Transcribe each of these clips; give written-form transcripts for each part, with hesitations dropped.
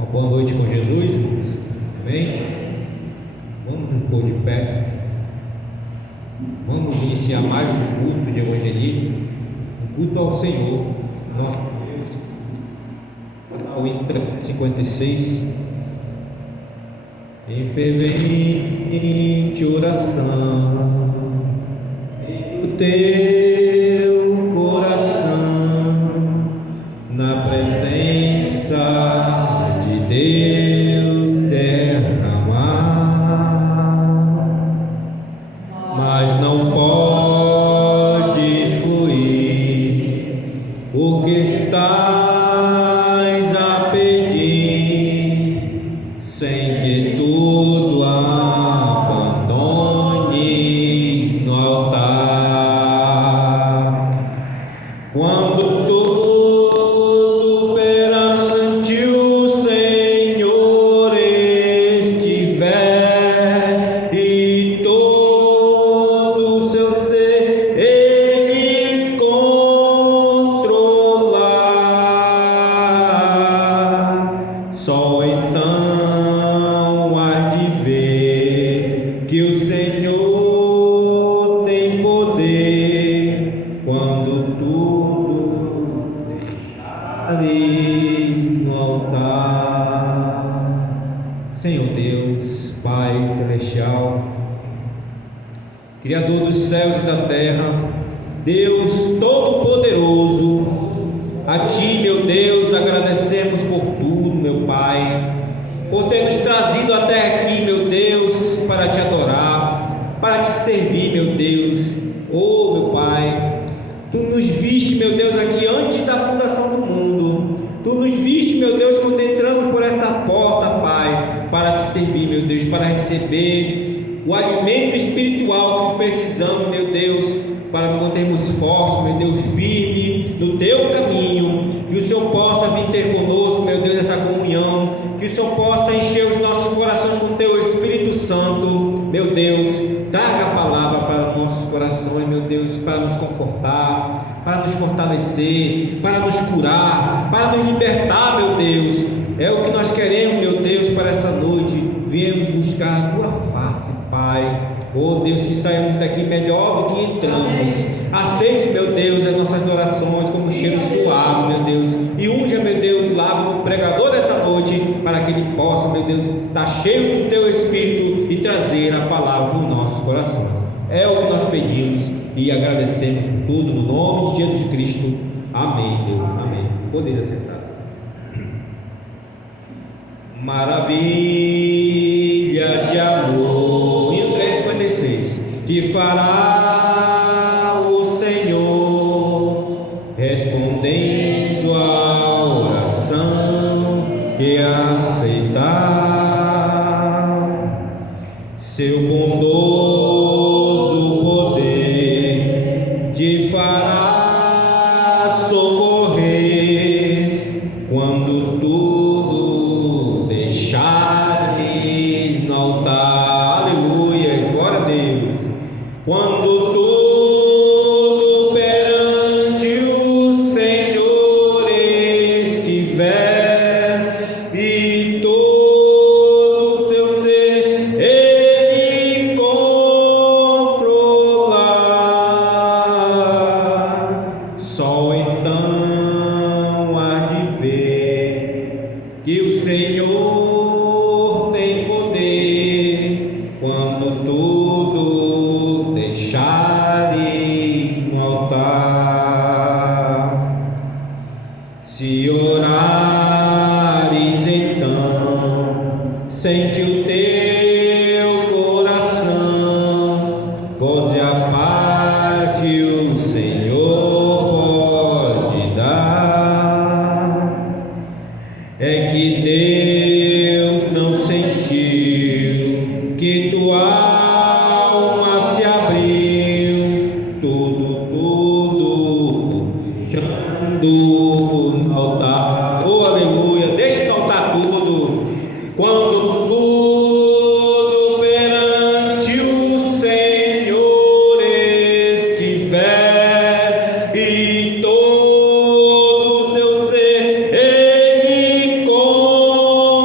Uma boa noite com Jesus, irmãos. Amém? Vamos nos pôr de pé. Vamos iniciar mais um culto de evangelismo, um culto ao Senhor, nosso Deus. Ao 56, em fervente oração, em o teu coração, na presença de Deus derramar, mas não pode fluir o que estás a pedir, sem que tudo abandones no altar. Quando tudo perante o Senhor estiver e todo o seu ser Ele controlar, só então há de ver que o Senhor tem poder quando tudo deixares no altar. Senhor Deus, Pai Celestial, Criador dos céus e da terra, Deus Todo-Poderoso, a Ti, meu Deus, agradecemos por tudo, meu Pai, por ter nos trazido até aqui, meu Deus, para Te adorar, para Te servir, meu Deus. Oh, meu Pai, Tu nos viste, meu Deus, aqui antes da fundação do mundo. Tu nos viste, meu Deus, quando entramos por essa porta, Pai, para Te servir, meu Deus, para receber o alimento espiritual que precisamos, meu Deus, para mantermos fortes, meu Deus, firme no Teu caminho. Que o Senhor possa vir ter conosco, meu Deus, essa comunhão. Que o Senhor possa encher os nossos corações com o Teu Espírito Santo, meu Deus. Traga a palavra para nossos corações, meu Deus, para nos confortar, para nos fortalecer, para nos curar, para nos libertar, meu Deus. É o que nós queremos, meu Deus, para essa noite. Viemos buscar a Tua face, Pai. Oh Deus, que saímos daqui melhor do que entramos. Aceite, meu Deus, as nossas orações como um cheiro suave, meu Deus. E unja, meu Deus, o lábio do pregador dessa noite, para que ele possa, meu Deus, estar cheio do Teu Espírito e trazer a palavra para os nossos corações. É o que nós pedimos e agradecemos por tudo, no nome de Jesus Cristo. Amém, Deus. Amém. Poderia sentar. Maravilhas de amor. Hino 356. Te fará o Senhor, respondendo à oração e aceitar seu bondoso poder, te fará socorrer quando tudo deixares no altar. Aleluia, glória a Deus. Quando tudo perante o Senhor estiver e todo o seu ser Ele controlar, só então há de ver que o Senhor tem poder quando tudo deixares no altar. Se orares então, sem que o teu coração goze a paz que o Senhor pode dar, é que Deus não sentiu que tua alma se abriu, tudo deixando no altar. Oh, aleluia, deixa no altar tudo. Quando tudo perante o Senhor estiver e todo o seu ser Ele controlar,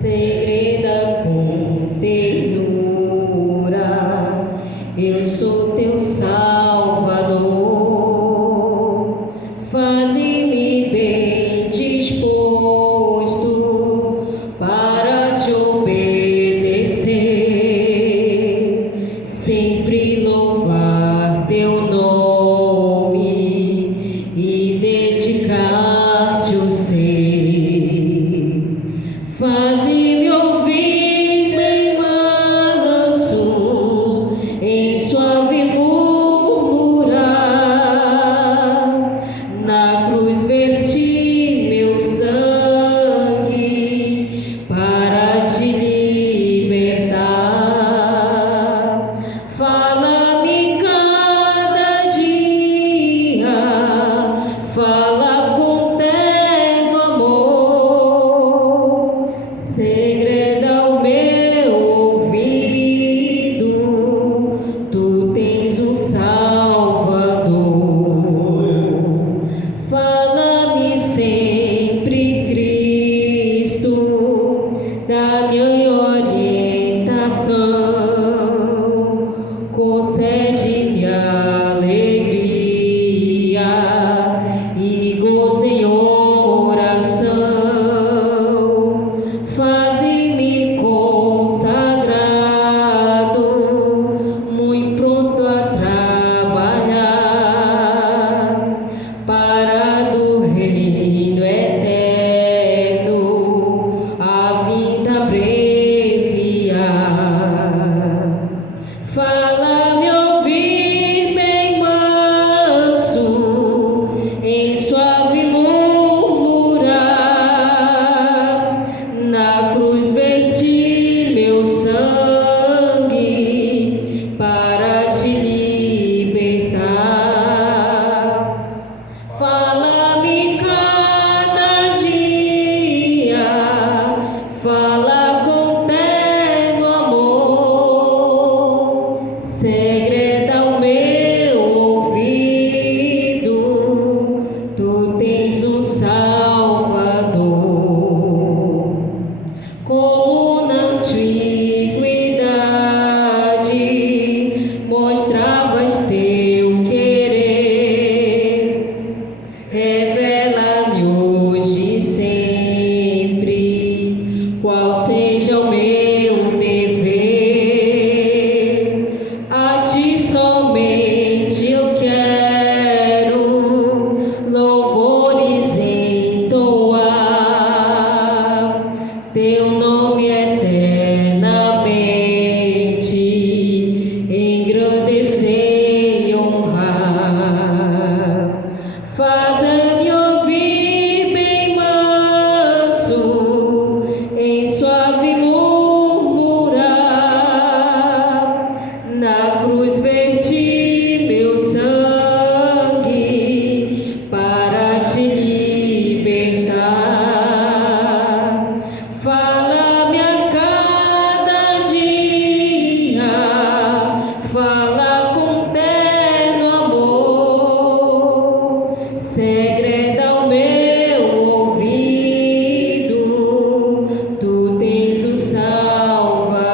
segreda com ternura, eu sou teu Salvador. Faze-me bem disposto para te obedecer, sempre louvar teu nome e dedicar-te o ser. Faze-me ouvir bem manso, em suave murmurar. Na cruz verti meu sangue para te libertar. Fala-me cada dia, fala com terno amor, segreda o meu ouvido, tu tens um Salvador. Fala-me sempre, Cristo, da minha orientação, concede-me alegria e gozo em oração. Faze-me consagrado, muito pronto a trabalhar para do reino eterno a vinda abreviar. Fala-me ouvir bem manso, em suave murmurar. Na cruz verti meu sangue para te libertar. Fala-me cada dia, fala com terno amor, segreda o meu ouvido, tu tens um Salvador. Como na antiguidade mostravas teu querer, revela-me hoje e sempre qual seja o meu dever. A ti somente eu quero louvores entoar, teu nome eternamente engrandecer e honrar. Faze-me ouvir bem manso, em suave murmurar. Na cruz verti meu sangue para te libertar. Fala-me a cada dia, fala com terno amor, segreda o meu ouvido, tu tens um Salvador.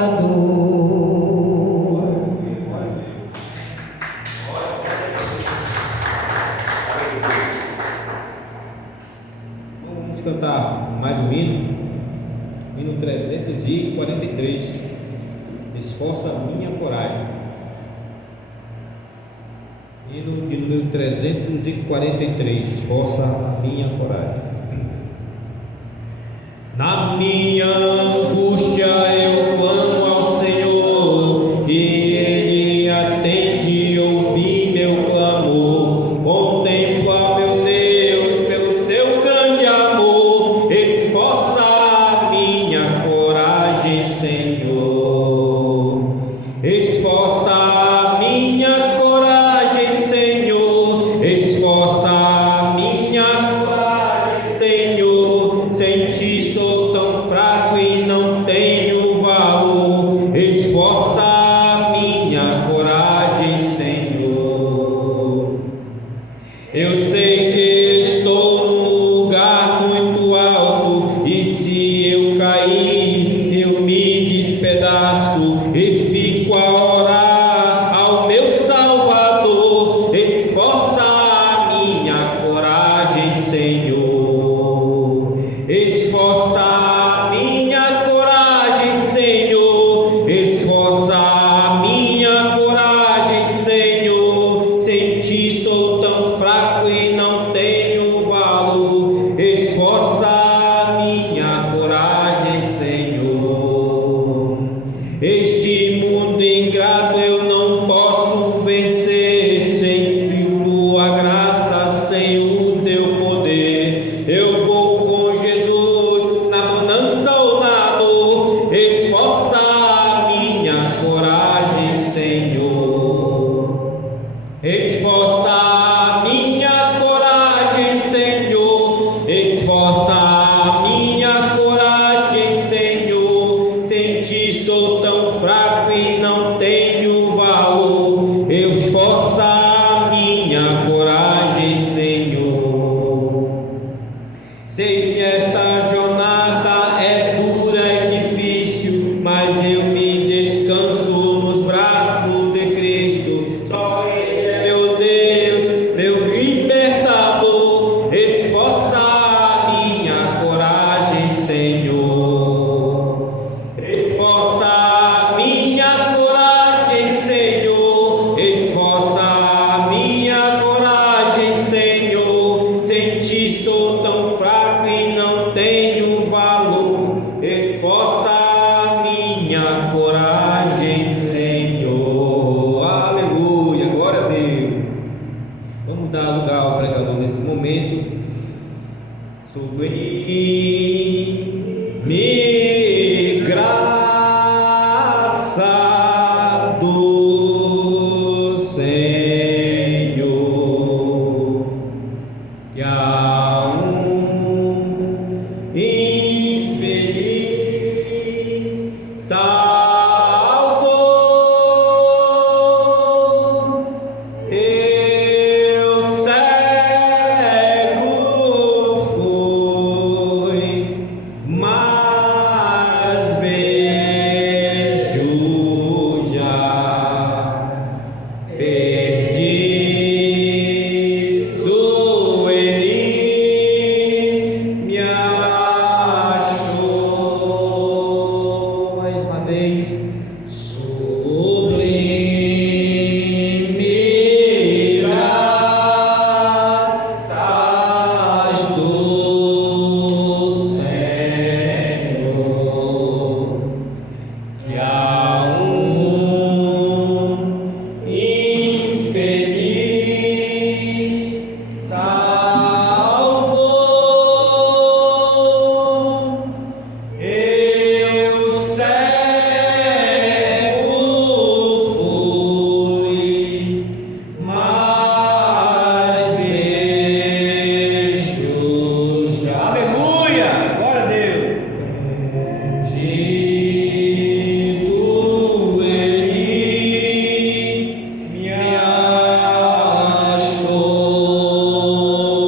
Vamos cantar mais um hino 343. Esforça minha coragem. Hino de número 343. Esforça minha coragem. Na minha angústia eu clamo ao Senhor, e Ele atende e ouve meu clamor. Contempla, meu Deus, pelo seu grande amor. Esforça a minha coragem, Senhor. Esforça a minha coragem, Senhor. Esforça a minha coragem, Senhor. Sem ti sou tão fraco e não sou tão fraco e não tenho valor. Eu força a minha coragem, Senhor. Sei que esta jornada é dura e difícil, mas eu me descanso nos braços de Cristo. Só Ele é meu Deus, meu libertador. Esforça a minha coragem, Senhor. Esforça a minha coragem, Senhor. Esforça a minha coragem, Senhor. Sem ti sou tão fraco e não tenho valor. Esforça a minha coragem, Senhor. Aleluia, glória a Deus. Vamos dar lugar ao pregador nesse momento. Sobre me graça do Senhor, e a infeliz salvou. Eu cego fui, mas vejo já. Perdido ele me achou. Mais uma vez. Sublime graças do Senhor, que a infeliz salvou. Eu cego fui, mas vejo já. Aleluia! Glória a Deus! Perdido ele me achou.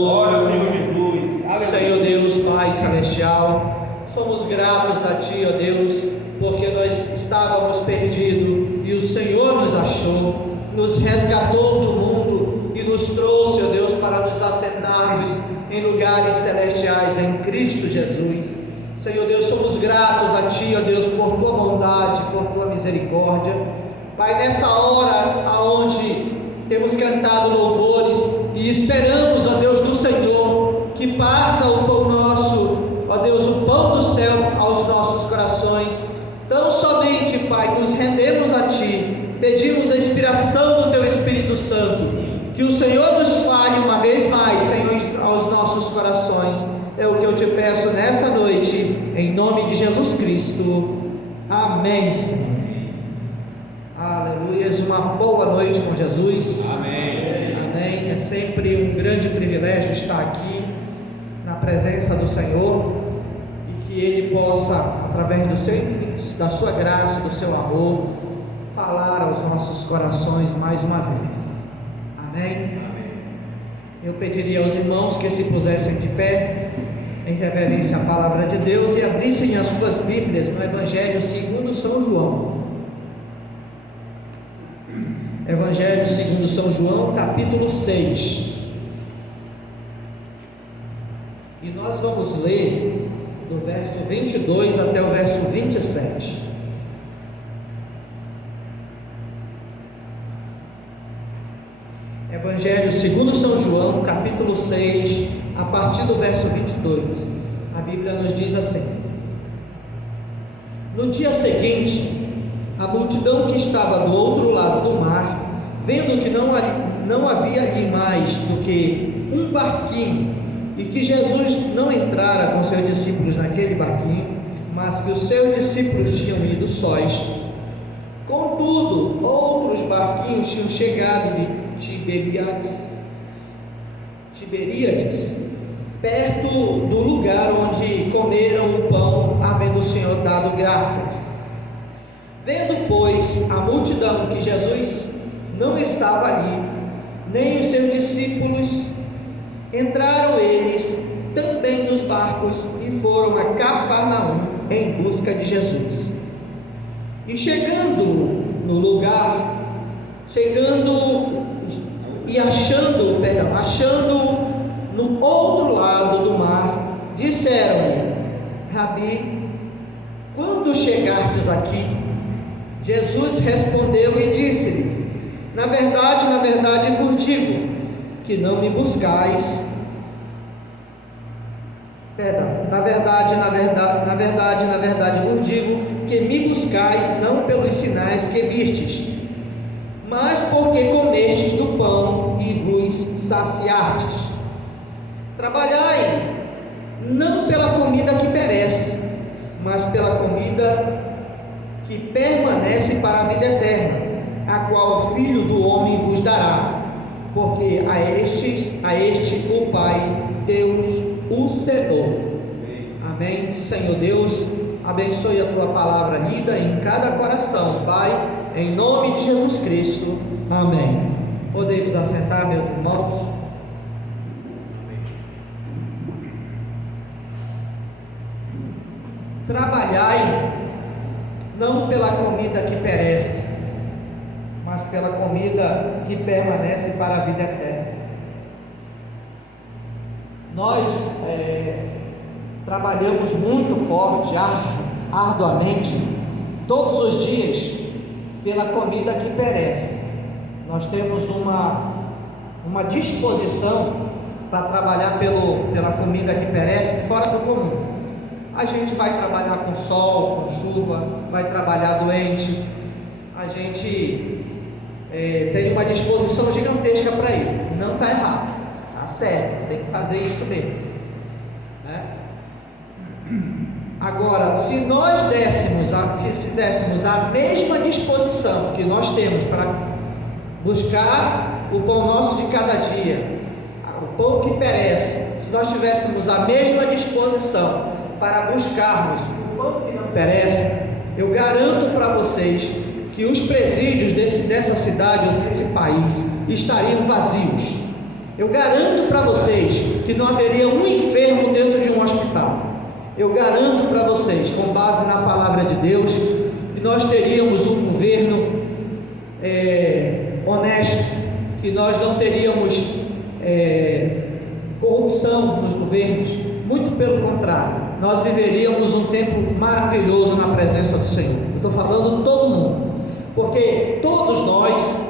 Ora, Senhor Jesus. Senhor Deus, Pai Celestial, somos gratos a Ti, ó Deus, porque nós estávamos perdidos e o Senhor nos achou, nos resgatou do mundo e nos trouxe, ó Deus, para nos assentarmos em lugares celestiais em Cristo Jesus. Senhor Deus, somos gratos a Ti, ó Deus, por Tua bondade, por Tua misericórdia. Pai, nessa hora aonde temos cantado louvores e esperamos, ó Deus do Senhor, que parta o pão nosso, ó Deus, o pão do céu aos nossos corações. Tão somente, Pai, nos rendemos a Ti, pedimos a inspiração do Teu Espírito Santo, que o Senhor nos fale uma vez mais, Senhor, aos nossos corações. É o que eu te peço nessa noite, em nome de Jesus Cristo. Amém, Senhor. Aleluia. Uma boa noite com Jesus. Amém. Amém. É sempre um grande privilégio estar aqui na presença do Senhor e que Ele possa, através da sua graça, do seu amor, falar aos nossos corações mais uma vez. Amém. Eu pediria aos irmãos que se pusessem de pé em reverência à palavra de Deus e abrissem as suas Bíblias no Evangelho segundo São João. Evangelho segundo São João, capítulo 6. E nós vamos ler do verso 22 até o verso 27. Evangelho segundo São João, capítulo 6, a partir do verso 22. A Bíblia nos diz assim: No dia seguinte, a multidão que estava do outro lado do mar, vendo que não havia ali mais do que um barquinho, e que Jesus não entrara com seus discípulos naquele barquinho, mas que os seus discípulos tinham ido sós. Contudo, outros barquinhos tinham chegado de Tiberíades, perto do lugar onde comeram o pão, havendo o Senhor dado graças. Vendo, pois, a multidão que Jesus não estava ali, nem os seus discípulos, entraram eles também nos barcos e foram a Cafarnaum em busca de Jesus. E chegando no lugar, achando no outro lado do mar, disseram-lhe: Rabi, quando chegastes aqui? Jesus respondeu e disse-lhe: na verdade vos digo, que não me buscais. Na verdade vos digo, que me buscais não pelos sinais que vistes, mas porque comestes do pão e vos saciastes. Trabalhai, não pela comida que perece, mas pela comida que permanece para a vida eterna, a qual o Filho do Homem vos dará, porque a este o Pai, Deus, o Senhor. Amém. Senhor Deus, abençoe a tua palavra lida em cada coração, Pai, em nome de Jesus Cristo. Amém. Podem-vos assentar, meus irmãos. Trabalhai não pela comida que perece, mas pela comida que permanece para a vida eterna. Nós trabalhamos muito forte, arduamente, todos os dias, pela comida que perece. Nós temos uma disposição para trabalhar pela comida que perece fora do comum. A gente vai trabalhar com sol, com chuva, vai trabalhar doente. A gente tem uma disposição gigantesca para isso. Não está errado, está certo, tem que fazer isso mesmo, né? Agora, se nós fizéssemos a mesma disposição que nós temos para buscar o pão nosso de cada dia, o pão que perece, se nós tivéssemos a mesma disposição para buscarmos o pão que não perece, eu garanto para vocês que os presídios dessa cidade ou desse país estariam vazios. Eu garanto para vocês que não haveria um enfermo dentro de um hospital. Eu garanto para vocês, com base na palavra de Deus, que nós teríamos um governo honesto, que nós não teríamos corrupção nos governos. Muito pelo contrário, nós viveríamos um tempo maravilhoso na presença do Senhor. Eu estou falando todo mundo, porque todos nós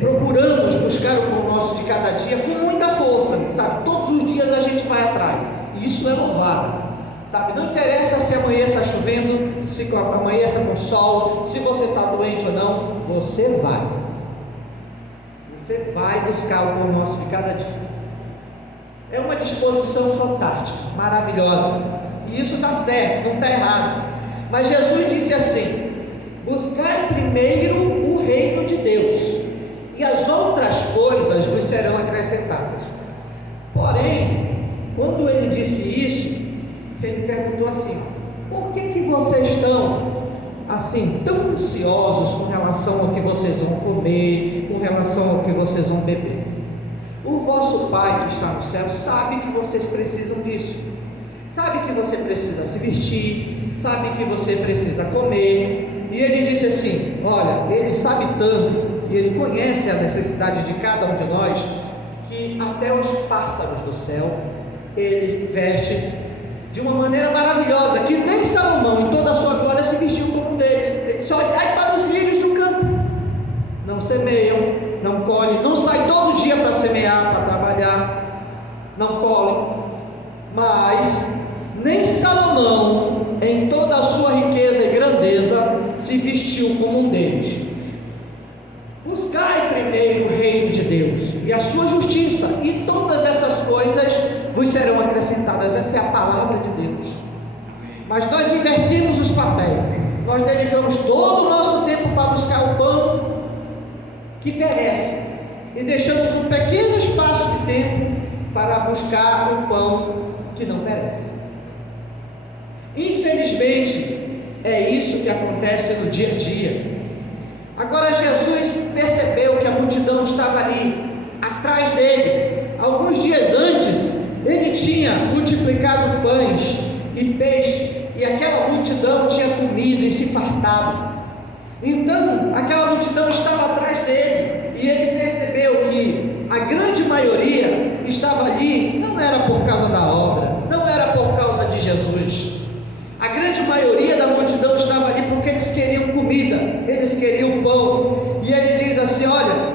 procuramos buscar o pão nosso de cada dia com muita força, sabe? Todos os dias a gente vai atrás, e isso é louvável, sabe? Não interessa se amanheça chovendo, se amanheça com sol, se você está doente ou não, você vai buscar o pão nosso de cada dia. É uma disposição fantástica, maravilhosa, e isso está certo, não está errado. Mas Jesus disse assim: buscai primeiro o reino de Deus, e as outras coisas vos serão acrescentadas. Porém, quando ele disse isso, ele perguntou assim: por que vocês estão assim tão ansiosos com relação ao que vocês vão comer, com relação ao que vocês vão beber? O vosso Pai que está no céu sabe que vocês precisam disso, sabe que você precisa se vestir, sabe que você precisa comer. E ele disse assim: olha, ele sabe tanto, e ele conhece a necessidade de cada um de nós, que até os pássaros do céu ele veste de uma maneira maravilhosa, que nem Salomão em toda a sua glória se vestiu como um deles. Ele disse: olhai para os lírios do campo, não semeiam, não colhem, não sai todo dia para semear, para trabalhar, não colhem, mas nem Salomão em toda a sua riqueza e grandeza se vestiu como um deles. Buscai primeiro o reino de Deus e a sua justiça, e todas essas coisas vos serão acrescentadas. Essa é a palavra de Deus. Mas nós invertimos os papéis, nós dedicamos todo o nosso tempo para buscar o pão que perece, e deixamos um pequeno espaço de tempo para buscar o pão que não perece. Infelizmente, é isso que acontece no dia a dia. Agora Jesus percebeu que a multidão estava ali, atrás dele. Alguns dias antes, ele tinha multiplicado pães e peixe, e aquela multidão tinha comido e se fartado. Então, aquela multidão estava atrás dele, e ele percebeu que a grande maioria estava ali, não era por causa da obra, não era por causa de Jesus. A grande maioria da multidão estava ali porque eles queriam comida, eles queriam pão. E ele diz assim: olha,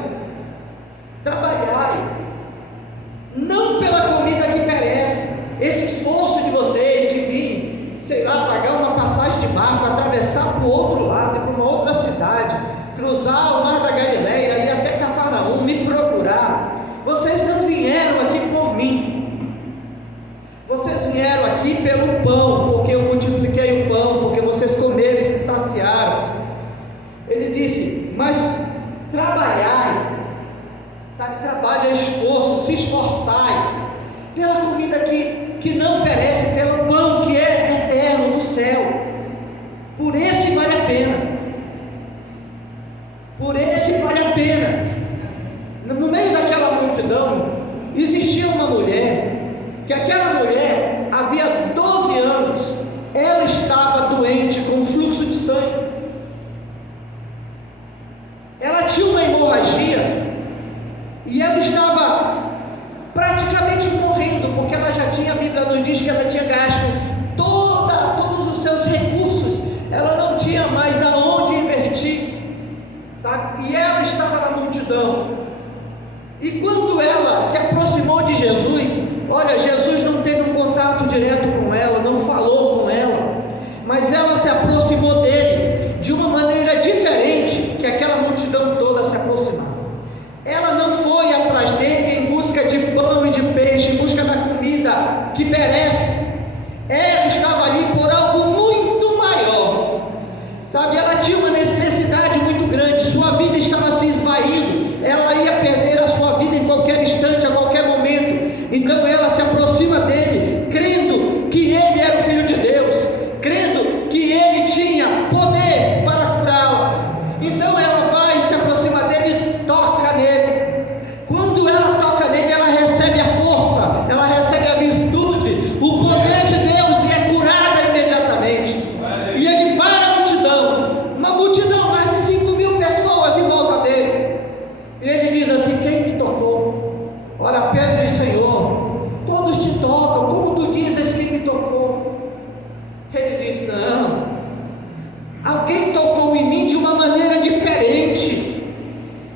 trabalhai, não pela comida que perece. Esse esforço de vocês de vir, sei lá, pagar uma passagem de barco, atravessar para o outro lado, para uma outra cidade, cruzar o mar da Galileia, ir até Cafarnaum, me procurar. Vocês não vieram aqui por mim. Vocês vieram aqui pelo pão, porque eu multipliquei o pão, porque vocês comeram e se saciaram. Ele disse: mas trabalhai, sabe, trabalho é esforço, se esforçai, pela comida que não perece, pelo pão que é eterno do céu. Por esse vale a pena, por esse vale a pena. No meio daquela multidão, existia uma mulher, que aquela mulher, havia 12 anos, ela estava doente com fluxo de sangue, ela tinha uma hemorragia, e ela estava praticamente morrendo, porque ela já tinha, a Bíblia nos diz que ela tinha gasto todos os seus recursos, ela não tinha mais aonde investir, sabe? E ela estava na multidão, e quando ela se aproximou de Jesus, olha, Jesus não teve um contato direto com ela, não falou com ela, mas ela se aproximou dele de uma maneira diferente que aquela multidão toda se aproximava. Ela não foi atrás dele em busca de pão e de peixe, em busca da comida que perece. Ela estava ali por algo muito maior, sabe? Ela tinha uma necessidade muito grande, sua vida estava se esvaindo, ela ia perder a sua vida em qualquer instante, a qualquer momento. Então ela se aproxima dele, crendo que ele era o Filho de Deus, crendo que ele tinha poder para curá-la. Então ela vai e se aproxima dele e toca nele. Quando ela toca nele, ela recebe a força, ela recebe a virtude, o poder de Deus, e é curada imediatamente. E ele para a multidão, uma multidão, mais de 5.000 pessoas em volta dele, e ele diz assim: quem me tocou? Ora, Pedro diz: Senhor, todos te tocam, como tu dizes que me tocou? Ele diz: não, alguém tocou em mim de uma maneira diferente,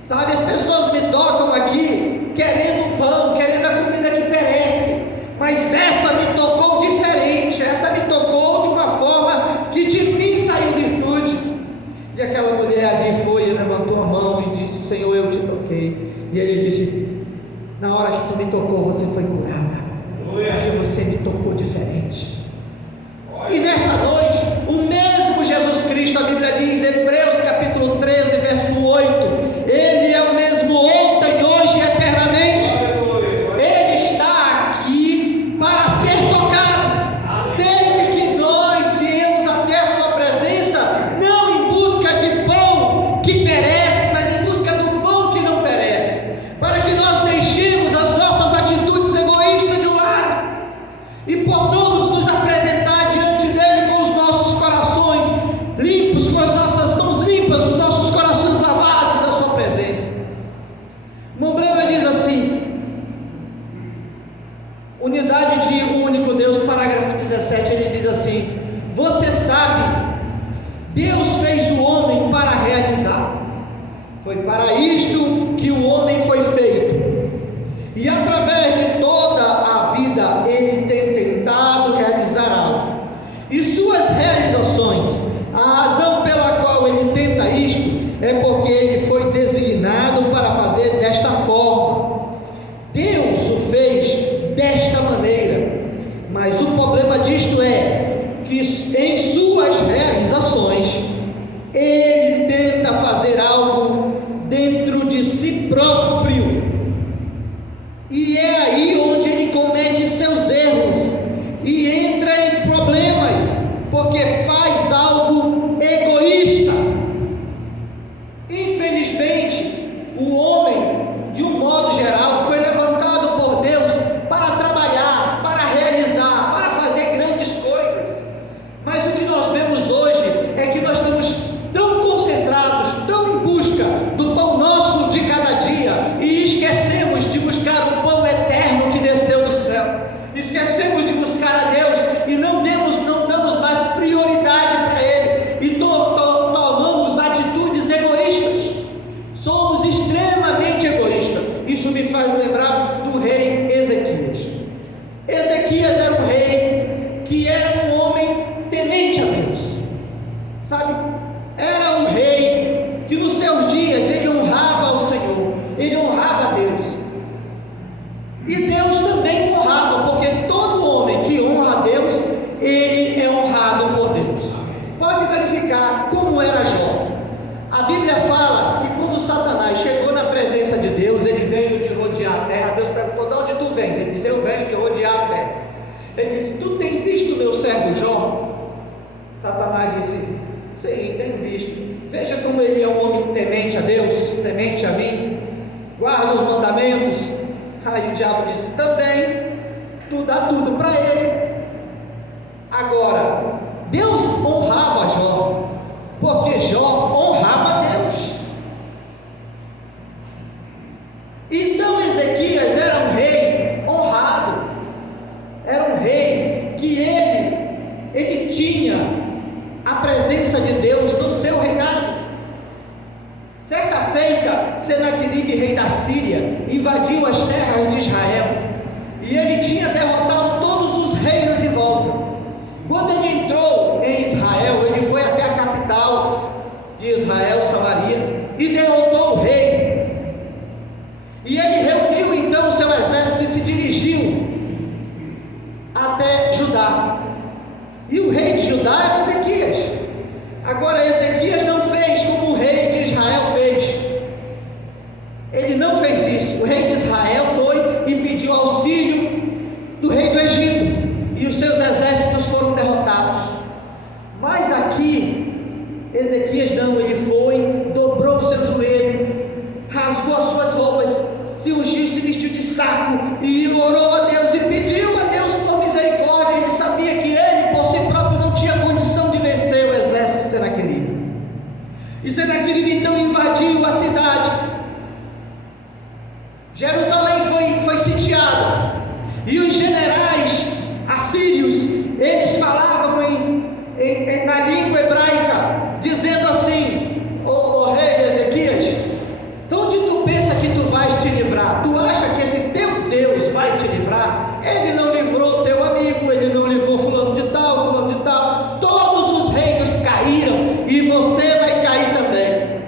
sabe? As pessoas me tocam aqui querendo pão, querendo a comida que perece, mas essa me tocou diferente, essa me tocou de uma forma que de mim saiu virtude. E aquela mulher ali foi e levantou a mão e disse: Senhor, eu te toquei. E ele disse: na hora que tu me tocou, você foi curada, porque você me tocou diferente. E nessa noite, o mesmo Jesus Cristo, a Bíblia diz, Hebreus capítulo 13, verso 8, ele é o mesmo ontem, hoje e eternamente. Ele está aqui para ser tocado, desde que nós viemos até a sua presença, não em busca de pão que perece, mas em busca do pão que não perece, para que nós deixemos as nossas atitudes egoístas de um lado e possamos nos apresentar diante dele com os nossos corações limpos, com as nossas mãos limpas, os nossos corações lavados na sua presença. Mombrana diz assim, Unidade de um Único Deus, parágrafo 17, ele diz assim: você sabe, Deus fez o homem para realizar, foi para isto que o homem foi feito, e através de toda a vida ele tem tentado realizar algo, e suas realizações, a razão pela qual ele tenta isto, é porque ele foi designado para fazer desta forma. Deus o fez desta maneira, mas o problema disto é que em suas realizações ele tenta fazer algo dentro sabe? Era um rei que nos seus dias ele honrava ao Senhor, ele honrava a Deus, e Deus também honrava, porque todo homem que honra a Deus, ele é honrado por Deus. Pode verificar como era Jó. A Bíblia fala que quando Satanás chegou na presença de Deus, ele veio de rodear a terra. Deus perguntou: de onde tu vens? Ele disse: eu venho de rodear a terra. Ele disse: tu tens visto meu servo Jó? Satanás disse: sim, tenho visto. Veja como ele é um homem temente a Deus, temente a mim, guarda os mandamentos. Aí o diabo disse: também, tu dá tudo para ele. Agora, Deus honrava Jó, porque Jó honrava a Deus. Então Ezequias era um rei honrado, era um rei que ele tinha a presença de Deus no seu reinado. Certa feita, Senaqueribe, rei da Síria, invadiu as terras de Israel, e ele tinha derrotado todos os reinos em volta. Quando ele entrou em Israel, ele foi até a capital de Israel, Samaria, e derrotou o rei. E ele reuniu então o seu exército e se dirigiu até Judá. E o rei de Judá era Ezequias. Agora Ezequias não fez como o rei de Israel fez. Ele não fez isso. O rei de Israel foi e pediu auxílio do rei do Egito, e os seus exércitos foram derrotados. Mas aqui Ezequias não, ele foi, dobrou o seu joelho, rasgou as suas roupas, se ungiu, se vestiu de saco e orou a Deus e pediu a Deus por misericórdia. Ele sabia que ele por si próprio não tinha condição de vencer o exército de Senaqueribe. E Senaqueribe então invadiu a cidade. Jerusalém foi sitiada, e os generais assírios, eles falavam na língua hebraica, dizendo assim: ô rei Ezequias, onde tu pensa que tu vais te livrar? Tu acha que esse teu Deus vai te livrar? Ele não livrou o teu amigo, ele não livrou fulano de tal, todos os reinos caíram, e você vai cair também.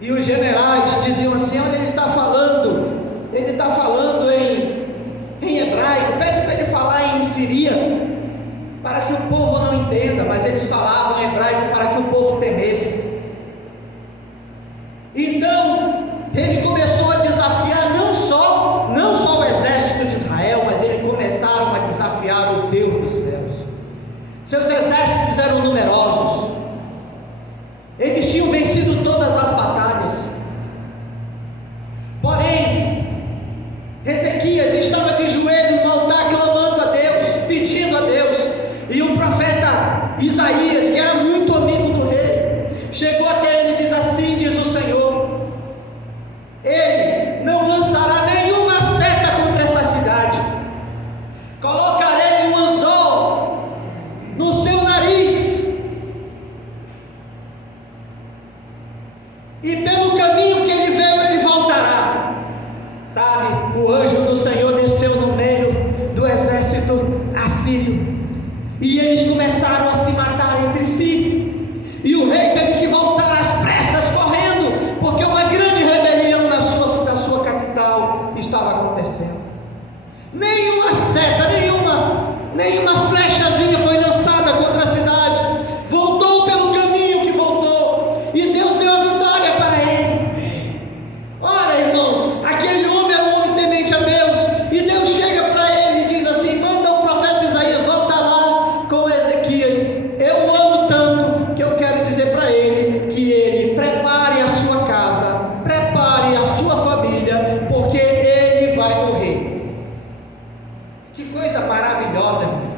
E os generais diziam assim: olha, ele está falando em hebraico, pede para ele falar em siríaco, para que o povo não entenda. Mas eles falavam em hebraico para que o povo temesse. Então ele começou a desafiar não só o exército de Israel, mas eles começaram a desafiar o Deus dos céus. Seus exércitos eram numerosos, eles tinham vencido todas as batalhas. Porém, Ezequias estava de joelho no altar, clamando a Deus, pedindo a Deus. E o profeta Isaías, que era muito amigo do rei, chegou até ele e diz assim: diz o Senhor, ele não lançará nenhuma seta contra essa cidade, colocarei um anzol no seu nariz, e pelo caminho que ele veio, ele voltará. Sabe, o anjo do Senhor desceu no meio do exército assírio, e eles começaram a se matar entre si, e o rei teve que voltar às pressas, correndo, porque uma grande rebelião na sua capital estava acontecendo. Nenhuma seta, nenhuma flechazinha foi lançada contra a cidade, voltou pelo caminho que voltou, e Deus deu a vitória para ele. Ora, irmãos, aquele homem é um homem temente a Deus, e Deus chega para ele e diz assim: manda o profeta Isaías, volta lá com Ezequias. Eu o amo tanto que eu quero dizer para ele que ele prepare a sua casa, prepare a sua família, porque ele vai morrer. Que coisa maravilhosa, irmão.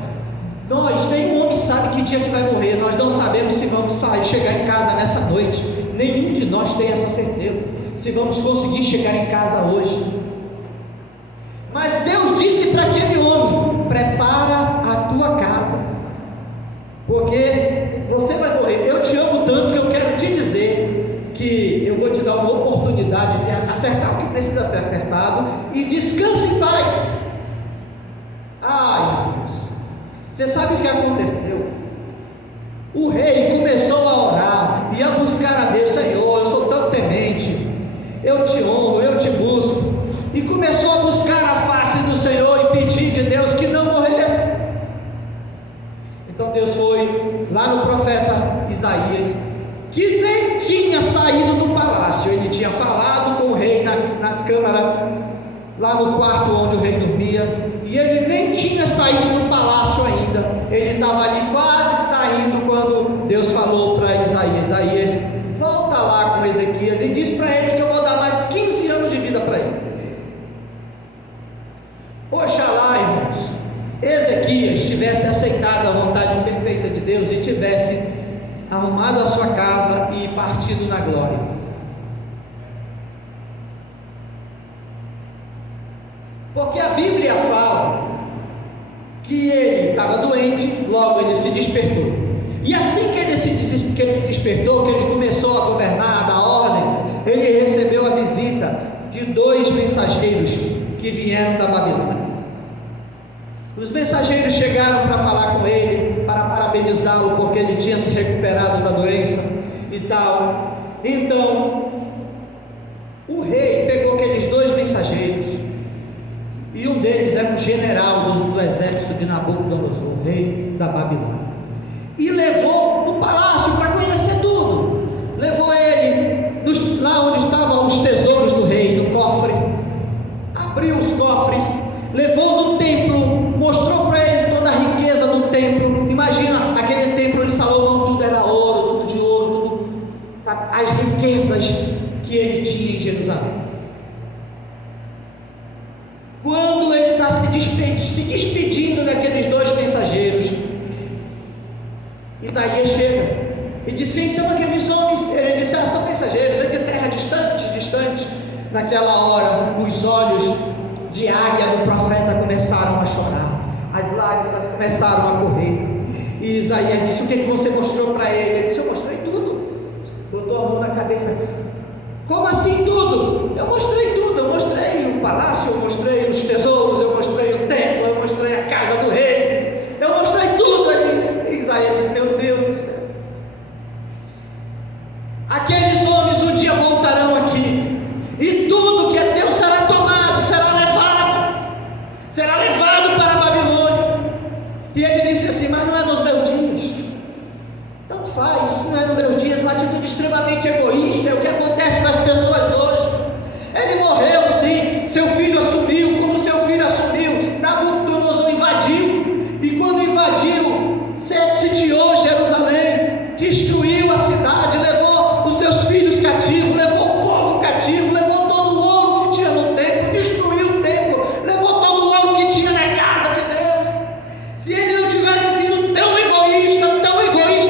Nenhum homem sabe que dia que vai morrer. Nós não sabemos se vamos chegar em casa nessa noite. Nenhum de nós tem essa certeza, se vamos conseguir chegar em casa hoje. Mas Deus disse para aquele homem: prepara a tua casa, porque você vai morrer. Eu te amo tanto que eu quero te dizer que eu vou te dar uma oportunidade de acertar o que precisa ser acertado, e descanse em paz. Ai, irmãos, você sabe o que aconteceu? O rei começou a orar e a buscar a Deus. Senhor, eu sou tão temente, eu te honro, eu te busco. E começou a buscar a face do Senhor e pedir de Deus que não morresse. Então Deus foi lá no profeta Isaías, que nem tinha saído do palácio. Ele tinha falado com o rei na câmara, lá no quarto onde o rei dormia, e ele nem tinha saído do palácio ainda. Ele estava ali quase saindo quando Deus falou para Isaías: Isaías, volta lá com Ezequias e diz para ele que eu vou dar mais 15 anos de vida para ele. Oxalá, irmãos, Ezequias tivesse aceitado a vontade perfeita de Deus e tivesse arrumado a sua casa e partido na glória. Porque a Bíblia fala que ele estava doente, logo ele se despertou. E assim que ele se despertou, que ele começou a governar, a dar ordem, ele recebeu a visita de 2 mensageiros que vieram da Babilônia. Os mensageiros chegaram para falar com ele, para parabenizá-lo, porque ele tinha se recuperado da doença e tal. Então, o rei pegou aqueles 2 mensageiros, e um deles era um general do exército de Nabucodonosor, rei da Babilônia, e levou no palácio para conhecer tudo. Levou ele lá onde estavam os tesouros do rei, no cofre, abriu os cofres, levou no templo, mostrou para ele toda a riqueza do templo. Imagina, aquele templo de Salomão, tudo era ouro, tudo de ouro, tudo, sabe, as riquezas que ele tinha em Jerusalém. Quando ele está se despedindo daqueles 2 mensageiros, Isaías chega e diz: quem são aqueles homens? Ele disse: são mensageiros, é de terra distante. Naquela hora, os olhos de águia do profeta começaram a chorar, as lágrimas começaram a correr. E Isaías disse: o que você mostrou para ele? Ele disse: eu mostrei tudo. Botou a mão na cabeça. Como assim tudo? Eu mostrei tudo. Eu mostrei o palácio, eu mostrei os tesouros, eu mostrei o templo, eu mostrei a casa do rei, eu mostrei tudo ali. E Isaías disse: meu Deus do céu, aqueles homens um dia voltarão aqui, e tudo que é teu será tomado, será levado para a Babilônia. E ele disse assim: mas não é nos meus dias. Tanto faz, isso não é nos meus dias. Uma atitude extremamente egoísta, é o que acontece com as pessoas hoje. Ele morreu sim, seu filho assumiu. Quando seu filho assumiu, Nabucodonosor invadiu, e quando invadiu, sitiou Jerusalém, destruiu a cidade, levou os seus filhos cativos, levou o povo cativo, levou todo o ouro que tinha no templo, destruiu o templo, levou todo o ouro que tinha na casa de Deus. Se ele não tivesse sido tão egoísta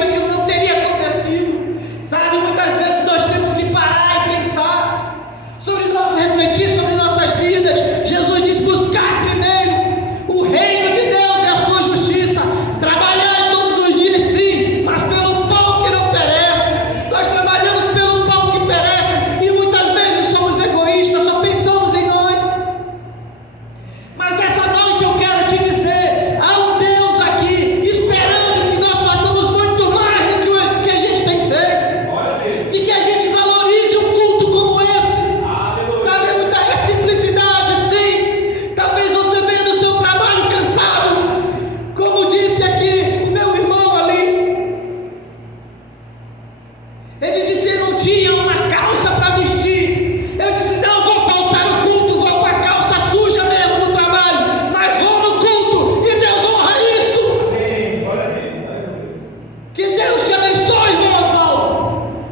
que não teria acontecido. Sabe, muitas vezes nós temos que parar e pensar sobre nós, refletir sobre nossas vidas. Jesus diz: buscar primeiro o reino de Deus e a sua justiça. Trabalhar todos os dias sim, mas pelo pão que não perece. Nós trabalhamos pelo pão que perece e muitas vezes somos egoístas, só pensamos em nós. Mas nessa noite eu quero te dizer: há um Deus aqui esperando que nós façamos muito mais do que o que a gente tem feito, e que a gente valorize um culto como esse. Sabe, é muita simplicidade, sim. Talvez você venha do seu trabalho cansado, como disse aqui o meu irmão ali. Ele disse: eu não tinha uma calça para vestir. Eu disse: não vou faltar no culto, vou com a calça suja mesmo no trabalho, mas vou no culto, e Deus honra isso. Que Deus te abençoe, irmão Oswaldo,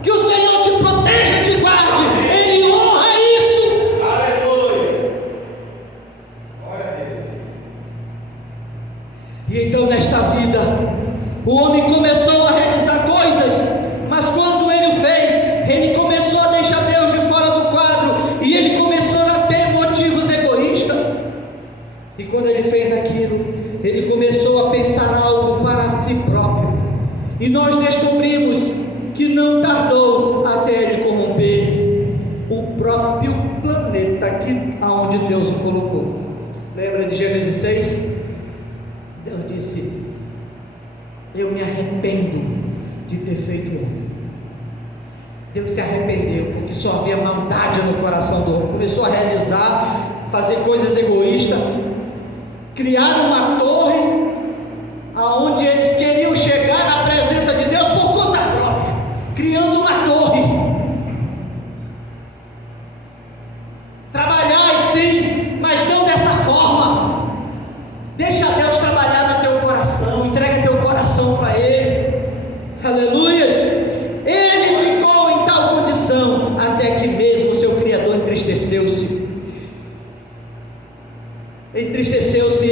que o Senhor te proteja, te guarde. Ele honra isso. E então nesta vida, o homem começou a realizar coisas, mas quando ele fez, ele começou a deixar Deus de fora do quadro, e ele começou a ter motivos egoístas. E quando ele fez aquilo, ele começou a pensar algo para si próprio. E nós descobrimos que não tardou até ele corromper o próprio planeta aonde Deus o colocou. Lembra de Gênesis 6? Deus disse: eu me arrependo de ter feito o homem. Deus se arrependeu, porque só havia maldade no coração do homem. Começou a realizar, fazer coisas egoístas, criaram uma torre, aonde eles queriam chegar na presença de Deus por conta própria, criando uma torre. Trabalhai sim, mas não dessa forma. Deixa Deus trabalhar no teu coração, entrega teu coração para Ele. Aleluias. Ele ficou em tal condição, até que mesmo seu Criador entristeceu-se. Entristeceu-se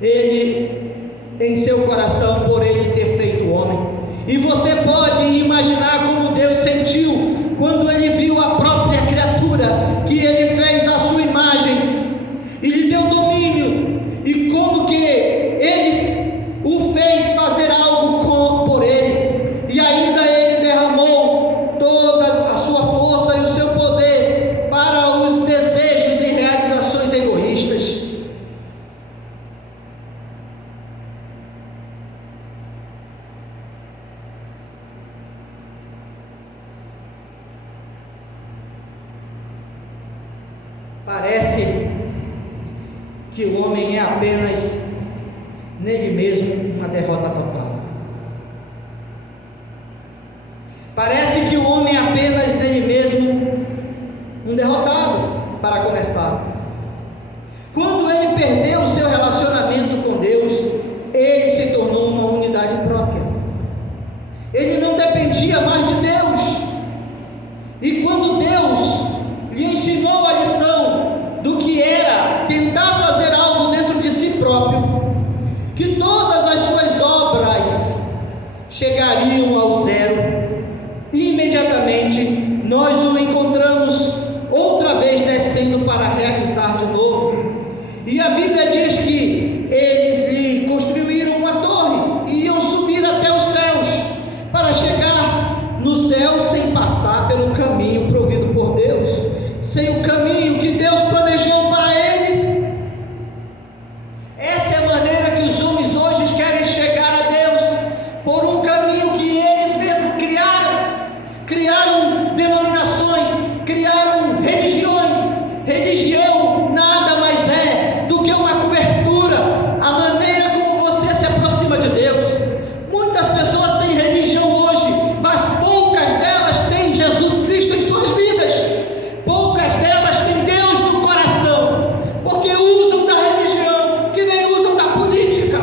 ele em seu coração por ele ter feito o homem. E você pode imaginar como Deus sentiu quando ele viu a própria criatura que ele fez à sua imagem e lhe deu domínio, e como que ele o fez fazer algo por ele, e ainda ele derramou toda a sua força e o seu poder para os desejos e realizações egoístas. Parece que o homem é apenas nele mesmo uma derrota total. Parece que o homem é apenas nele mesmo um derrotado, para começar. Quando ele perdeu o seu relacionamento com Deus, ele se tornou uma unidade própria. Ele não dependia mais de Deus. E quando Deus lhe ensinou a lição do que era tentar fazer algo dentro de si próprio, que todas as suas obras chegariam ao zero, e imediatamente nós o encontramos outra vez descendo para realizar de novo. E a Bíblia diz que eles lhe construíram uma torre e iam subir até os céus para chegar no céu sem passar pelo caminho provido por Deus, sem o caminho que Deus planejou para ele. Essa é a maneira que os homens hoje querem chegar a Deus, por um caminho que eles mesmos criaram denominações, criaram religiões. Religião nada mais é do que uma cobertura, a maneira como você se aproxima de Deus. Muitas pessoas têm religião hoje, mas poucas delas têm Jesus Cristo em suas vidas. Poucas delas têm Deus no coração, porque usam da religião que nem usam da política.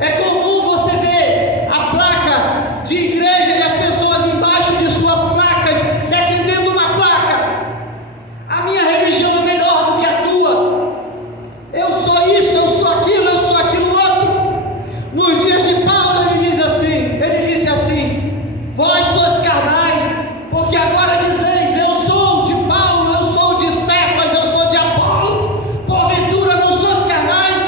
É comum você ver a placa de igreja e as pessoas embaixo de suas placas defendendo uma placa: a minha religião é melhor do que a tua, eu sou isso, eu sou aquilo outro. Nos dias de Paulo ele disse assim: vós sois carnais, porque agora dizeis, eu sou de Paulo, eu sou de Cefas, eu sou de Apolo, porventura não sois carnais?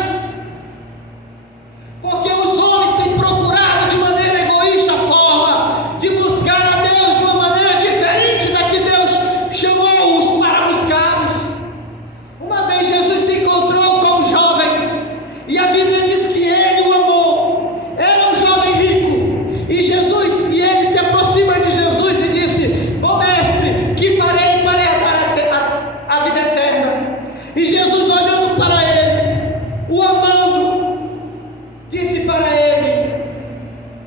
Porque os homens têm procurado de maneira egoísta a forma de buscar a Deus de uma maneira diferente da que Deus chamou-os para buscá-los. Uma vez Jesus se encontrou com um jovem, e a Bíblia diz que ele o amou. Era um jovem rico, e ele se aproxima de Jesus e disse: bom mestre, que farei para herdar a vida eterna? E Jesus, olhando para ele, o amando, disse para ele: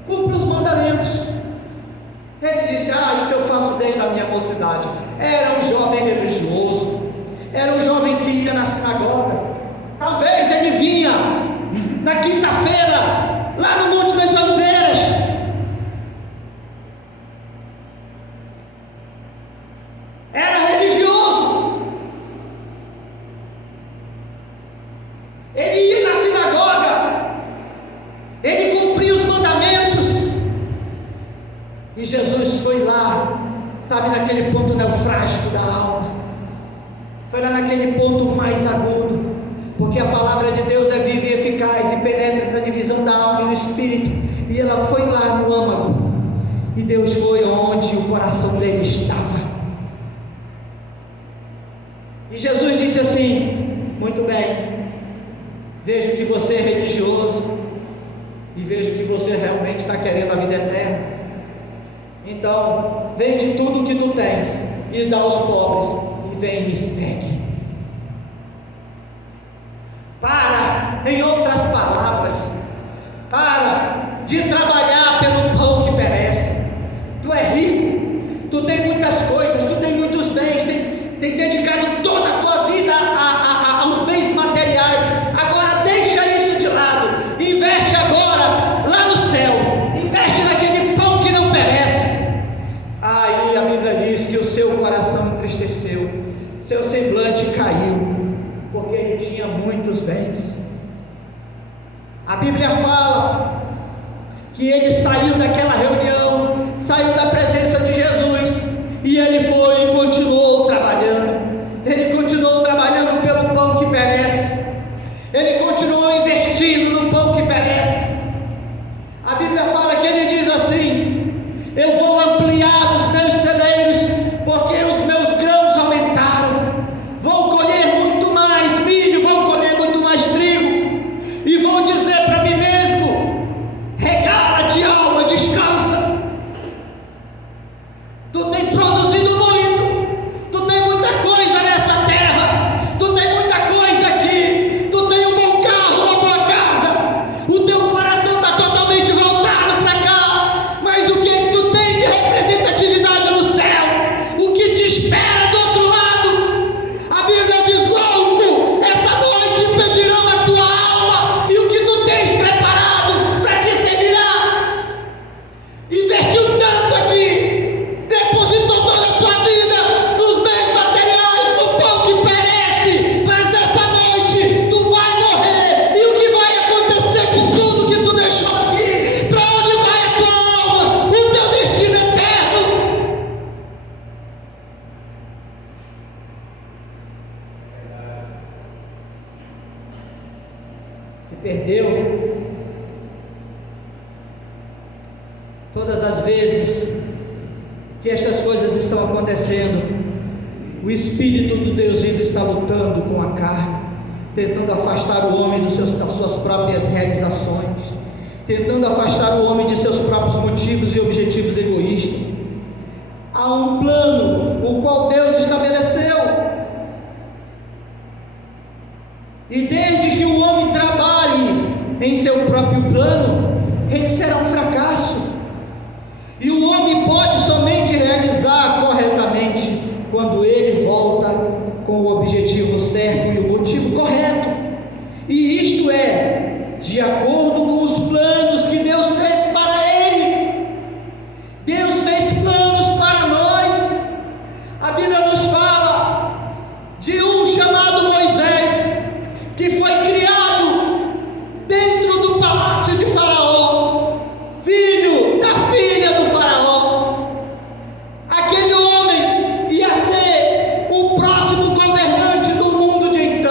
cumpra os mandamentos. Ele disse: isso eu faço desde a minha mocidade. Era um jovem religioso, era um jovem que ia na sinagoga. Talvez ele vinha na quinta-feira, lá no Monte das Oliveiras. Era religioso. Ele ia na sinagoga, ele cumpria os mandamentos. E Jesus foi lá, sabe, naquele ponto nevrálgico da alma, foi lá naquele ponto mais agudo, porque a palavra de Deus é viva e eficaz e penetra na divisão da alma e do espírito, e ela foi lá no âmago, e Deus foi onde o coração dele estava. E Jesus disse assim: muito bem, vejo que você é religioso, e vejo que você realmente está querendo a vida eterna. Então, vende tudo o que tu tens e dá aos pobres, e vem e me segue. Para, em outras palavras, para de trabalhar pelo pão que perece. Tu é rico, tu tem muitas coisas, tu tem muitos bens, tem dedicado toda a tua vida aos bens materiais. Agora deixa isso de lado, investe agora lá no céu, investe naquele pão que não perece. Aí a Bíblia diz que o seu coração entristeceu, seu semblante caiu, porque ele tinha muitos bens. A Bíblia fala que ele saiu daquela reunião, saiu da presença de Jesus, e ele foi e continuou trabalhando. Ele continuou trabalhando pelo pão que perece, ele continuou investindo no pão que perece. A Bíblia fala que ele diz assim: eu vou ampliar os meus celeiros, porque os meus grãos aumentaram, vou colher muito mais milho, vou colher muito mais trigo, e vou dizer para mim mesmo: regala-te, alma, descansa. Tu tem produzido muito, tu tem muita coisa nessa terra, tu tem muita coisa aqui, tu tem um bom carro, uma boa casa, o teu coração está totalmente voltado para cá, mas o que tu tem de representatividade no céu, o que te espera do outro lado? A Bíblia diz: louco, essa noite pedirão a tua alma, e o que tu tens preparado, para que servirá? Investiu tanto aqui, depositou toda a tua vida nos bens materiais, no pão que perece, mas essa noite tu vai morrer, e o que vai acontecer com tudo que tu deixou aqui? Para onde vai a tua alma? O teu destino eterno? Se perdeu. Todas as vezes que estas coisas estão acontecendo, o Espírito do Deus vivo está lutando com a carne, tentando afastar o homem das suas próprias realizações, tentando afastar o homem de seus próprios motivos e objetivos egoístas. Há um plano o qual Deus estabeleceu, e desde que o homem trabalhe em seu próprio plano, ele será um fracasso. E o homem pode somente realizar corretamente quando ele volta com o objetivo certo e o motivo correto. E isto é de acordo com os planos que Deus fez para ele. Deus fez planos para nós. A Bíblia nos fala de um chamado Moisés, que foi criado dentro do palácio de Faraó, filho da filha do Faraó. Aquele homem ia ser o próximo governante do mundo de então.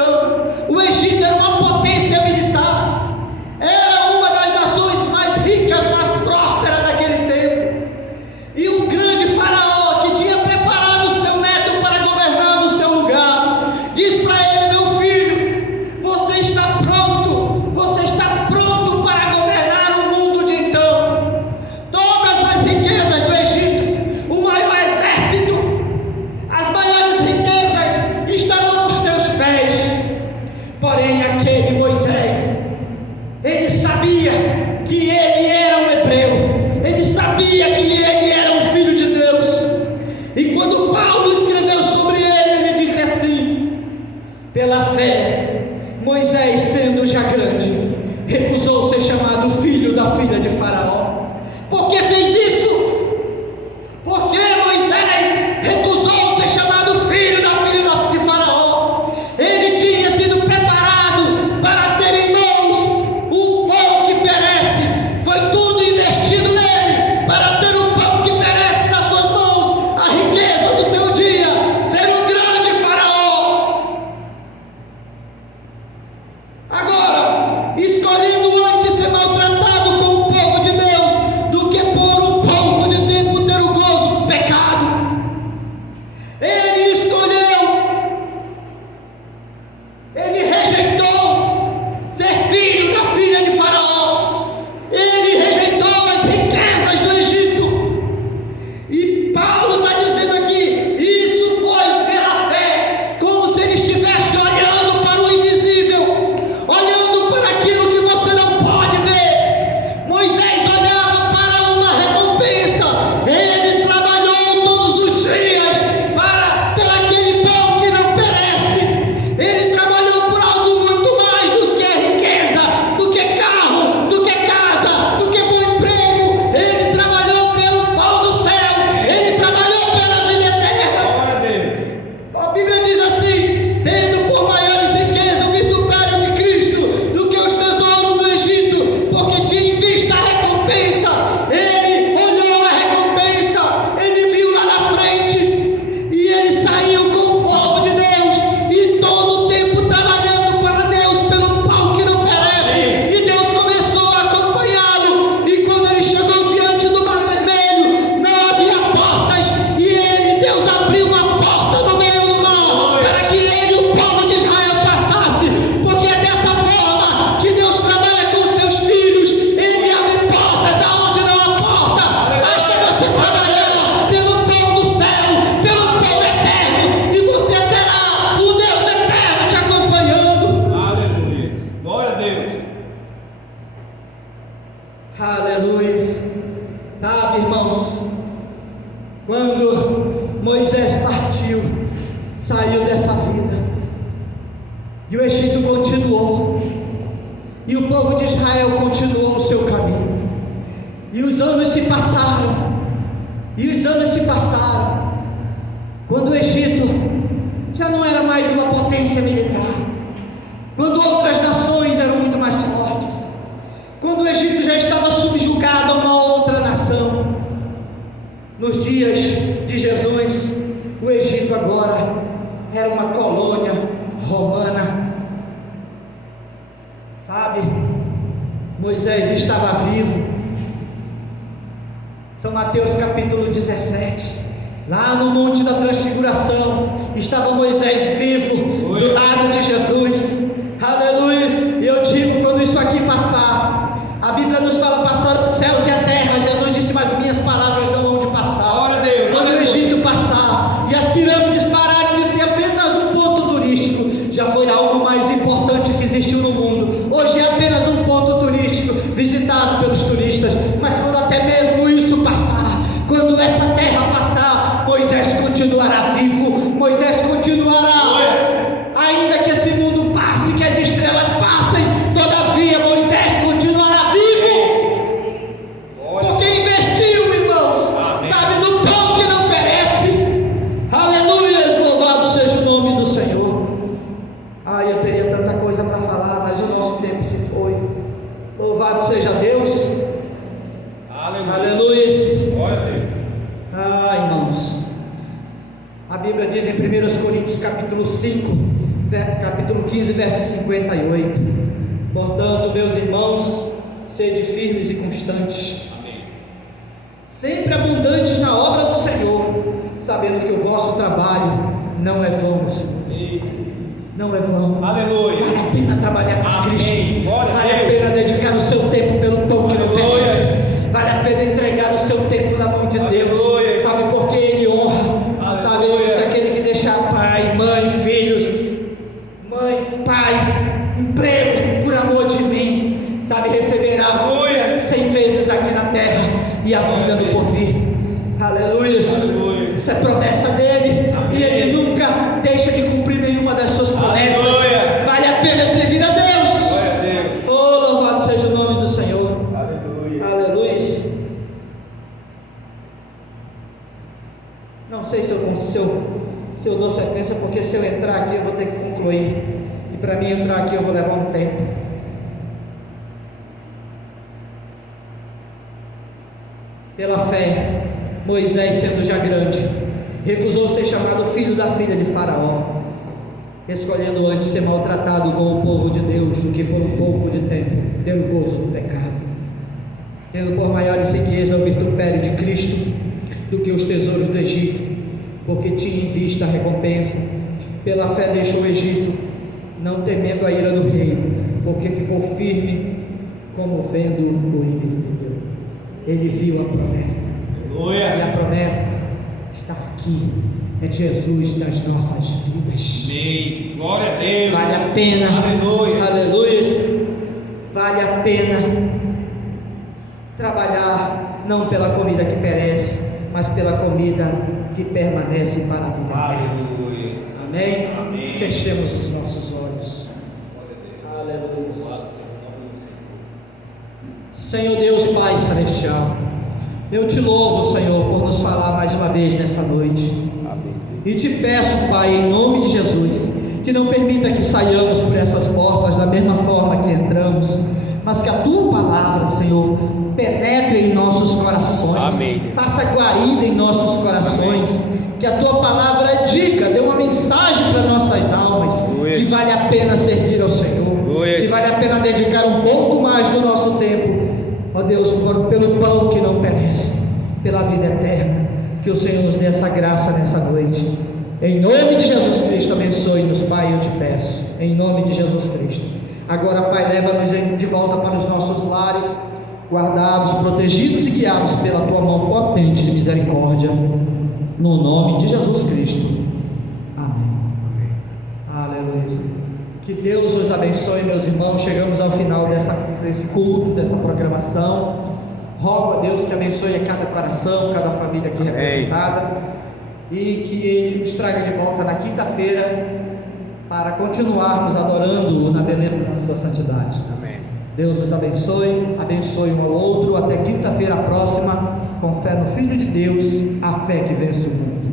quando Moisés partiu, saiu dessa vida, e o Egito continuou, e o povo de Israel continuou o seu caminho, e os anos se passaram, quando o Egito já não era mais uma potência militar, quando outras nações eram muito mais fortes, quando o Egito já estava subjugado a uma outra nação. Nos dias de Jesus, o Egito agora era uma colônia romana. Sabe, Moisés estava vivo. São Mateus capítulo 17, lá no Monte da Transfiguração, estava Moisés vivo do lado de Jesus. Aleluia! E eu digo, quando isso aqui passar, a Bíblia nos fala: passaram os céus e a terra. Jesus disse: mas minhas palavras não vão de passar. Quando o Egito passar e as pirâmides pararem de ser apenas um ponto turístico, já foi algo mais importante que existiu no mundo. Hoje é apenas um ponto turístico visitado pelos turistas, mas quando até mesmo isso passar, quando essa terra passar, Moisés continuará vivo, Moisés continuará, ainda que esse mundo passe, que as estrelas passem, todavia Moisés continuará vivo, porque investiu, irmãos, sabe, no pão que não perece. Aleluia, louvado seja o nome do Senhor. Eu teria tanta coisa para falar, mas o nosso tempo se foi. Louvado seja Deus. Aleluia. Glória a Deus. Irmãos, a Bíblia diz em 1 Coríntios capítulo 5, capítulo 15, verso 58: portanto, meus irmãos, sede firmes e constantes, sempre abundantes na obra do Senhor, sabendo que o vosso trabalho não é vão, Senhor. Não é vão. Aleluia. Vale a pena trabalhar com Cristo. Glória a Vale a Deus. pena dedicar o seu tempo pelo pão que não perece. Vale a pena entregar o seu tempo na mão de Deus. Aleluia. Sabe, porque Ele honra. Aleluia. Sabe, Ele disse: aquele que deixar pai, mãe, filhos, mãe, pai, emprego por amor de mim, sabe, receberá Aleluia. 100 vezes aqui na terra e a vida no porvir. Aleluia. Isso é promessa dele. Amém. E ele nunca deixa de cumprir nenhuma das suas promessas. Aleluia. Vale a pena servir a Deus. Glória a Deus. Oh, louvado seja o nome do Senhor. Aleluia. Aleluia. Não sei se eu dou sequência, porque se eu entrar aqui eu vou ter que concluir, e para mim entrar aqui eu vou levar um tempo. Pela fé, Moisés, sendo já grande, recusou ser chamado filho da filha de Faraó, escolhendo antes ser maltratado com o povo de Deus do que por um pouco de tempo ter o gozo do pecado, tendo por maiores riqueza o vitupério de Cristo do que os tesouros do Egito, porque tinha em vista a recompensa. Pela fé deixou o Egito, não temendo a ira do rei, porque ficou firme como vendo o invisível. Ele viu a promessa. Aleluia. E a promessa está aqui, é Jesus nas nossas vidas. Amém. Glória a Deus. Vale a pena. Aleluia. Aleluia. Vale a pena trabalhar não pela comida que perece, mas pela comida que permanece para a vida eterna. Aleluia. Amém? Amém. Fechemos os nossos olhos. Aleluia. Senhor Deus Pai Celestial, eu te louvo, Senhor, por nos falar mais uma vez nessa noite. Amém. E te peço, Pai, em nome de Jesus, que não permita que saiamos por essas portas da mesma forma que entramos, mas que a Tua palavra, Senhor, penetre em nossos corações. Amém. Faça guarida em nossos corações. Amém. Que a Tua palavra diga, dê uma mensagem para nossas almas, que vale a pena servir ao Senhor, que vale a pena dedicar um pouco mais do nosso tempo, ó Deus, pelo pão que não perece, pela vida eterna. Que o Senhor nos dê essa graça nessa noite. Em nome de Jesus Cristo, abençoe-nos, Pai, eu te peço. Em nome de Jesus Cristo. Agora, Pai, leva-nos de volta para os nossos lares, guardados, protegidos e guiados pela Tua mão potente de misericórdia. No nome de Jesus Cristo. Amém. Aleluia. Que Deus os abençoe, meus irmãos. Chegamos ao final desse culto, dessa programação. Rogo a Deus que abençoe a cada coração, cada família aqui representada, e que Ele nos traga de volta na quinta-feira para continuarmos adorando na beleza da sua santidade. Amém. Deus nos abençoe, abençoe um ao outro. Até quinta-feira próxima, com fé no Filho de Deus, a fé que vence o mundo.